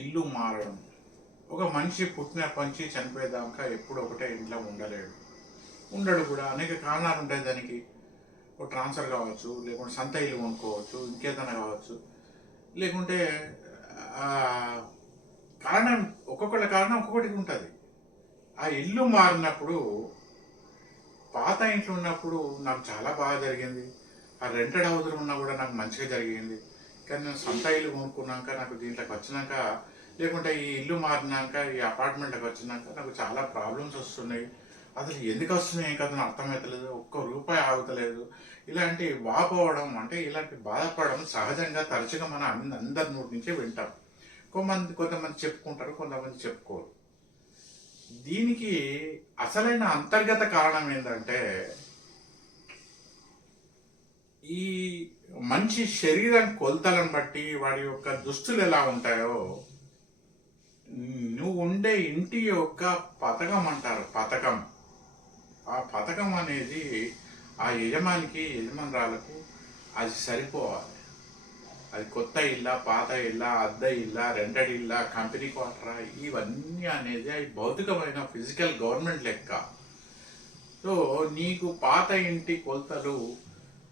ఇల్లు మారడం. ఒక మనిషి పుట్టినప్పటి నుంచి చనిపోయేదాకా ఎప్పుడు ఒకటే ఇంట్లో ఉండలేడు. ఉండడు కూడా. అనేక కారణాలు ఉంటాయి దానికి. ఒక ట్రాన్స్ఫర్ కావచ్చు, లేకుంటే సొంత ఇల్లు కొనుక్కోవచ్చు, ఇంకేదైనా కావచ్చు. లేకుంటే ఆహ్, కారణం ఒక్కొక్కళ్ళ కారణం ఒక్కొక్కటికి ఉంటది. ఆ ఇల్లు మారినప్పుడు పాత ఇంట్లో ఉన్నప్పుడు నాకు చాలా బాగా జరిగింది. ఆ రెంటెడ్ హౌస్‌లో ఉన్నా కూడా నాకు మంచిగా జరిగింది. కానీ నేను సొంత ఇల్లు కొనుక్కున్నాక నాకు దీంట్లోకి వచ్చినాక లేకుంటే ఈ ఇల్లు మారినాక ఈ అపార్ట్మెంట్‌లోకి వచ్చినాక నాకు చాలా ప్రాబ్లమ్స్ వస్తున్నాయి. అసలు ఎందుకు వస్తున్నాయి ఏం కథనో అర్థమైతలేదు. ఒక్క రూపాయి ఆగుతలేదు. ఇలాంటి వాపోవడం అంటే ఇలాంటి బాధపడడం సహజంగా తరచుగా మనం అందరి నోటి నుంచే వింటాం. కొంతమంది చెప్పుకుంటారు. కొంతమంది చెప్పుకోరు. దీనికి అసలైన అంతర్గత కారణం ఏంటంటే, ఈ మనిషి శరీరం కొలతలను బట్టి వాడి యొక్క దుస్తులు ఎలా ఉంటాయో, నువ్వు ఉండే ఇంటి యొక్క పతకం అంటారు. పతకం. ఆ పతకం అనేది ఆ యజమానికి, యజమానురాలకు అది సరిపోవాలి. అది కొత్త ఇల్లా, పాత ఇల్లా, అద్దె ఇల్లా, రెంటెడ్ ఇల్లా, కంపెనీ క్వార్టరా, ఇవన్నీ అనేది అవి భౌతికమైన ఫిజికల్ గవర్నమెంట్ లెక్క. సో నీకు పాత ఇంటి కొలతలు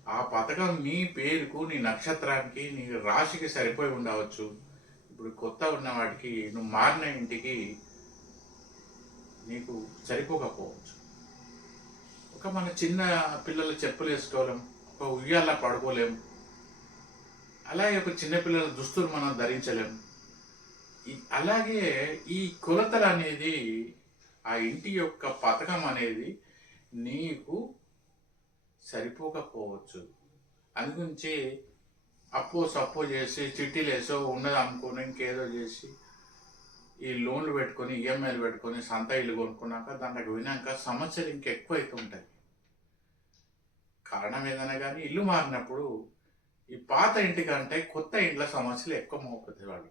ఆ పథకం నీ పేరుకు, నీ నక్షత్రానికి, నీ రాశికి సరిపోయి ఉండవచ్చు. ఇప్పుడు కొత్త ఉన్న వాటికి, నువ్వు మారిన ఇంటికి నీకు సరిపోకపోవచ్చు. ఒక మన చిన్న పిల్లల చెప్పులు వేసుకోలేం, ఒక ఉయ్యాల పడుకోలేం, అలాగే ఒక చిన్నపిల్లల దుస్తులు మనం ధరించలేం. అలాగే ఈ కొలతలు అనేది, ఆ ఇంటి యొక్క పథకం అనేది నీకు సరిపోకపోవచ్చు. అందుగురించి అప్పో సప్పో చేసి చిట్టీలు వేసో ఉన్నది అనుకుని ఇంకేదో చేసి ఈ లోన్లు పెట్టుకొని ఈఎంఐలు పెట్టుకొని సొంత ఇల్లు కొనుక్కున్నాక దాంట్లోకి వినాక సమస్యలు ఇంకెక్కువ అవుతుంటాయి. కారణం ఏదైనా కానీ ఇల్లు మారినప్పుడు ఈ పాత ఇంటి కంటే కొత్త ఇంట్లో సమస్యలు ఎక్కువ మోపుతాయి. వాళ్ళు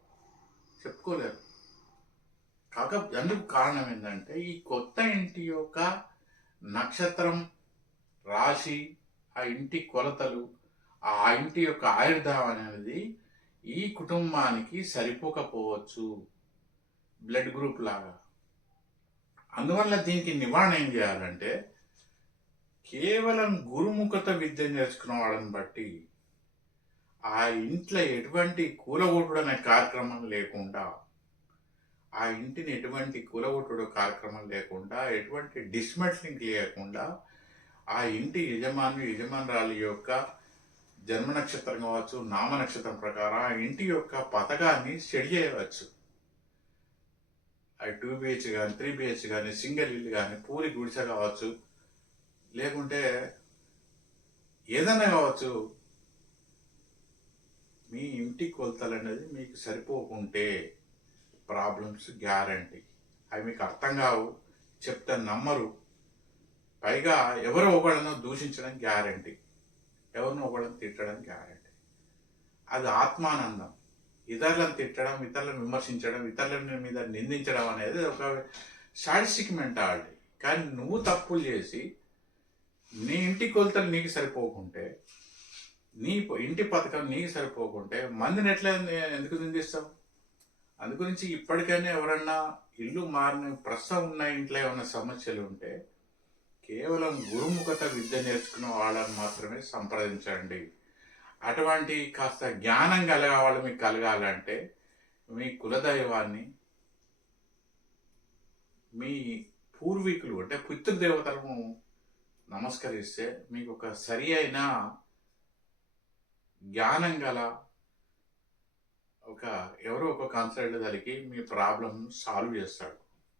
చెప్పుకోలేరు. అందుకు కారణం ఏంటంటే ఈ కొత్త ఇంటి యొక్క నక్షత్రం, రాశి, ఆ ఇంటి కొలతలు, ఆ ఇంటి యొక్క ఆయుర్దాయం అనేది ఈ కుటుంబానికి సరిపోకపోవచ్చు. బ్లడ్ గ్రూప్ లాగా. అందువల్ల దీనికి నివారణ ఏం చేయాలంటే, కేవలం గురుముఖత విద్య నేర్చుకున్న వాళ్ళని బట్టి ఆ ఇంట్లో ఎటువంటి కూలగొట్టుడు అనే కార్యక్రమం లేకుండా, ఆ ఇంటిని ఎటువంటి కూలగొట్టుడు కార్యక్రమం లేకుండా, ఎటువంటి డిస్మెంట్లింగ్ లేకుండా, ఆ ఇంటి యజమానురాలి యొక్క జన్మ నక్షత్రం కావచ్చు, నామ నక్షత్రం ప్రకారం ఆ ఇంటి యొక్క పథకాన్ని సెట్ చేయవచ్చు. అది 2 బిహెచ్ కానీ, 3 బిహెచ్ కానీ, సింగిల్ ఇల్లు కానీ, పూరి గుడిసె కావచ్చు, లేకుంటే ఏదైనా కావచ్చు. మీ ఇంటి కొలతలు అనేది మీకు సరిపోకుంటే ప్రాబ్లమ్స్ గ్యారంటీ. అవి మీకు అర్థం కావు, చెప్తే నమ్మరు. పైగా ఎవరో ఒకళ్ళను దూషించడం గ్యారంటీ, ఎవరినో ఒకళ్ళని తిట్టడం గ్యారంటీ. అది ఆత్మానందం. ఇతరులను తిట్టడం, ఇతరులను విమర్శించడం, ఇతరుల మీద నిందించడం అనేది ఒక శాడిస్టిక్ మెంటాలిటీ. కానీ నువ్వు తప్పులు చేసి నీ ఇంటి కొలతలు నీకు సరిపోకుంటే, నీ ఇంటి పథకం నీకు సరిపోకుంటే మందిని ఎట్లా ఎందుకు నిందిస్తావు? అందుగురించి ఇప్పటికైనా ఎవరన్నా ఇల్లు మారిన ప్రస్తుతం ఉన్న ఇంట్లో ఏమైనా సమస్యలు ఉంటే కేవలం గురుముఖత విద్య నేర్చుకున్న వాళ్ళని మాత్రమే సంప్రదించండి. అటువంటి కాస్త జ్ఞానం కలగాలి. మీకు కలగాలంటే మీ కులదైవాన్ని, మీ పూర్వీకులు అంటే పితృదేవతలను నమస్కరిస్తే మీకు ఒక సరి అయిన జ్ఞానం గల ఎవరో ఒక కన్సల్ట్ కలిగి మీ ప్రాబ్లం సాల్వ్ చేస్తాడు.